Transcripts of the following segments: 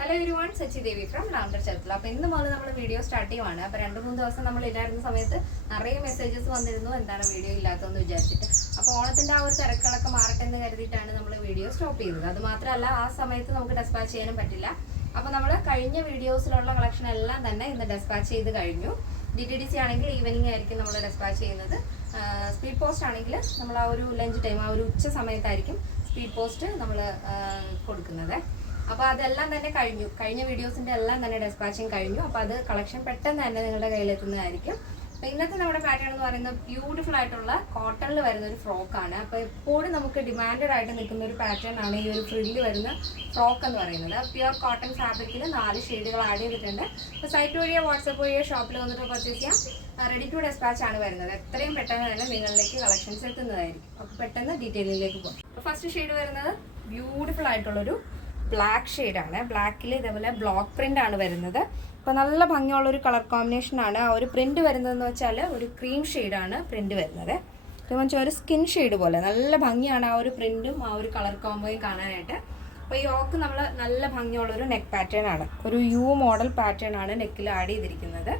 Hello everyone, Sachi Devi from ലാംഡർ ചേർത്തല. അപ്പോൾ ഇന്ന് മുതൽ നമ്മൾ വീഡിയോ സ്റ്റാർട്ട് ചെയ്യുവാണ്. അപ്പോൾ 2-3 ദിവസം നമ്മൾ ഇല്ലായിരുന്ന സമയത്ത് നിറയെ മെസ്സേജസ് വന്നിരുന്നു എന്താണ് വീഡിയോ ഇല്ലാത്തതെന്ന് വിചാരിച്ചിട്ട്. അപ്പോൾ ഓണത്തിൻ്റെ ആ ഒരു തിരക്കുകളൊക്കെ മാറട്ടെ എന്ന് കരുതിയിട്ടാണ് നമ്മൾ വീഡിയോ സ്റ്റോപ്പ് ചെയ്തത്. അത് മാത്രമല്ല, ആ സമയത്ത് നമുക്ക് ഡെസ്പാച്ച് ചെയ്യാനും പറ്റില്ല. അപ്പോൾ നമ്മൾ കഴിഞ്ഞ വീഡിയോസിലുള്ള കളക്ഷൻ എല്ലാം തന്നെ ഇന്ന് ഡെസ്പാച്ച് ചെയ്ത് കഴിഞ്ഞു. DTDC ആണെങ്കിൽ ഈവനിങ് ആയിരിക്കും നമ്മൾ ഡെസ്പാച്ച് ചെയ്യുന്നത്. സ്പീഡ് പോസ്റ്റ് ആണെങ്കിൽ നമ്മൾ ആ ഒരു ലഞ്ച് ടൈം, ആ ഒരു ഉച്ച സമയത്തായിരിക്കും സ്പീഡ് പോസ്റ്റ് നമ്മൾ കൊടുക്കുന്നത്. അപ്പോൾ അതെല്ലാം തന്നെ കഴിഞ്ഞ വീഡിയോസിൻ്റെ എല്ലാം തന്നെ ഡെസ്പാച്ചിങ് കഴിഞ്ഞു. അപ്പോൾ അത് കളക്ഷൻ പെട്ടെന്ന് തന്നെ നിങ്ങളുടെ കയ്യിലെത്തുന്നതായിരിക്കും. അപ്പോൾ ഇന്നത്തെ നമ്മുടെ പാറ്റേൺ എന്ന് പറയുന്നത് ബ്യൂട്ടിഫുൾ ആയിട്ടുള്ള കോട്ടണിൽ വരുന്ന ഒരു ഫ്രോക്കാണ്. അപ്പോൾ എപ്പോഴും നമുക്ക് ഡിമാൻഡഡ് ആയിട്ട് നിൽക്കുന്ന ഒരു പാറ്റേൺ ആണ് ഈ ഒരു ഫ്രില്ല് വരുന്ന ഫ്രോക്ക് എന്ന് പറയുന്നത്. പ്യുവർ കോട്ടൺ ഫാബ്രിക്കിൽ 4 ഷെയ്ഡുകൾ ആഡ് ചെയ്തിട്ടുണ്ട്. അപ്പോൾ സൈറ്റ് വഴിയോ വാട്സപ്പ് വഴിയോ ഷോപ്പിൽ വന്നിട്ട് പർച്ചേസ് ചെയ്യാം. റെഡി ടു ഡെസ്പാച്ച് ആണ് വരുന്നത്. എത്രയും പെട്ടെന്ന് തന്നെ നിങ്ങളിലേക്ക് കളക്ഷൻസ് എത്തുന്നതായിരിക്കും. അപ്പോൾ പെട്ടെന്ന് ഡീറ്റെയിലിലേക്ക് പോകും. അപ്പോൾ ഫസ്റ്റ് ഷെയ്ഡ് വരുന്നത് ബ്യൂട്ടിഫുൾ ആയിട്ടുള്ളൊരു ബ്ലാക്ക് ഷെയ്ഡാണ്. ബ്ലാക്കിൽ ഇതേപോലെ ബ്ലോക്ക് പ്രിൻ്റ് ആണ് വരുന്നത്. അപ്പോൾ നല്ല ഭംഗിയുള്ളൊരു കളർ കോമ്പിനേഷനാണ്. ആ ഒരു പ്രിൻ്റ് വരുന്നതെന്ന് വെച്ചാൽ ഒരു ക്രീം ഷെയ്ഡാണ് പ്രിൻ്റ് വരുന്നത്. വെച്ചാൽ ഒരു സ്കിൻ ഷെയ്ഡ് പോലെ നല്ല ഭംഗിയാണ് ആ ഒരു പ്രിൻറ്റും ആ ഒരു കളർ കോമ്പോയും കാണാനായിട്ട്. അപ്പോൾ ഈ യോക്ക് നമ്മൾ നല്ല ഭംഗിയുള്ളൊരു നെക്ക് പാറ്റേൺ ആണ്. ഒരു യു മോഡൽ പാറ്റേൺ ആണ് നെക്കിൽ ആഡ് ചെയ്തിരിക്കുന്നത്.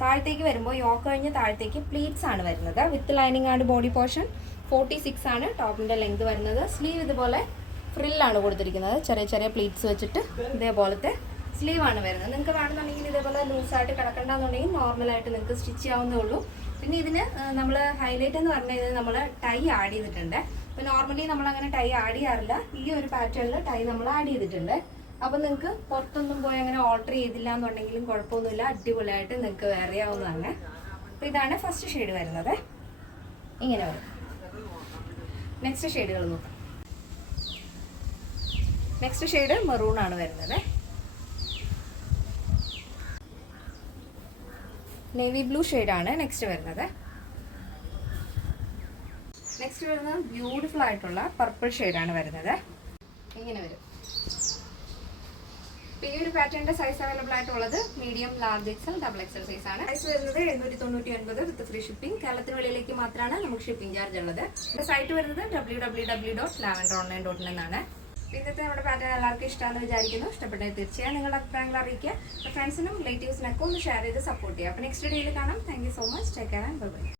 താഴത്തേക്ക് വരുമ്പോൾ യോക്ക് കഴിഞ്ഞ് താഴത്തേക്ക് പ്ലീറ്റ്സ് ആണ് വരുന്നത്. With lining and body portion 46 ആണ് ടോപ്പിൻ്റെ ലെങ്ത് വരുന്നത്. സ്ലീവ് ഇതുപോലെ ഫ്രില്ലാണ് കൊടുത്തിരിക്കുന്നത്. ചെറിയ ചെറിയ പ്ലീറ്റ്സ് വെച്ചിട്ട് ഇതേപോലത്തെ സ്ലീവാണ് വരുന്നത്. നിങ്ങൾക്ക് വേണമെന്നുണ്ടെങ്കിൽ ഇതേപോലെ ലൂസായിട്ട് കിടക്കണ്ടെന്നുണ്ടെങ്കിൽ നോർമലായിട്ട് നിങ്ങൾക്ക് സ്റ്റിച്ച് ചെയ്യാവുന്നേ ഉള്ളൂ. പിന്നെ ഇതിന് നമ്മൾ ഹൈലൈറ്റ് എന്ന് പറഞ്ഞു കഴിഞ്ഞാൽ നമ്മൾ ടൈ ആഡ് ചെയ്തിട്ടുണ്ട്. അപ്പോൾ നോർമലി നമ്മളങ്ങനെ ടൈ ആഡ് ചെയ്യാറില്ല. ഈ ഒരു പാറ്റേണിൽ ടൈ നമ്മൾ ആഡ് ചെയ്തിട്ടുണ്ട്. അപ്പോൾ നിങ്ങൾക്ക് പുറത്തൊന്നും പോയി അങ്ങനെ ഓൾട്ടർ ചെയ്തില്ല എന്നുണ്ടെങ്കിലും കുഴപ്പമൊന്നുമില്ല. അടിപൊളിയായിട്ട് നിങ്ങൾക്ക് വെയർ ചെയ്യാവുന്നതാണ്. അപ്പോൾ ഇതാണ് ഫസ്റ്റ് ഷെയ്ഡ് വരുന്നത്. ഇങ്ങനെ വരും. നെക്സ്റ്റ് ഷെയ്ഡുകൾ നോക്കാം. നെക്സ്റ്റ് ഷെയ്ഡ് മെറൂൺ ആണ് വരുന്നത്. നേവി ബ്ലൂ ഷെയ്ഡാണ് നെക്സ്റ്റ് വരുന്നത്. നെക്സ്റ്റ് വരുന്നത് ബ്യൂട്ടിഫുൾ ആയിട്ടുള്ള പർപ്പിൾ ഷെയ്ഡാണ് വരുന്നത്. ഇങ്ങനെ വരും. ഈ ഒരു പാറ്റേണിന്റെ സൈസ് അവൈലബിൾ ആയിട്ടുള്ളത് medium, large XL, double XL size ആണ്. സൈസ് വരുന്നത് 799 വിത്ത് ഫ്രീ ഷിപ്പിംഗ്. കേരളത്തിന് വെളിയിലേക്ക് മാത്രമാണ് നമുക്ക് ഷിപ്പിംഗ് ചാർജ് ഉള്ളത്. സൈറ്റ് വരുന്നത് www.lavenderonline.in എന്നാണ്. ഇന്നത്തെ നമ്മുടെ പാറ്റേൺ എല്ലാവർക്കും ഇഷ്ടമാണെന്ന് വിചാരിക്കുന്നു. ഇഷ്ടപ്പെട്ടത് തീർച്ചയായും നിങ്ങളുടെ അഭിപ്രായങ്ങൾ അറിയിക്കുക. ഫ്രണ്ട്സിനും റിലേറ്റീവ്സിനൊക്കെ ഒന്ന് ഷെയർ ചെയ്ത് സപ്പോർട്ട് ചെയ്യുക. അപ്പോൾ നെക്സ്റ്റ് വീഡിയോയിൽ കാണാം. Thank you so much. Take care and by.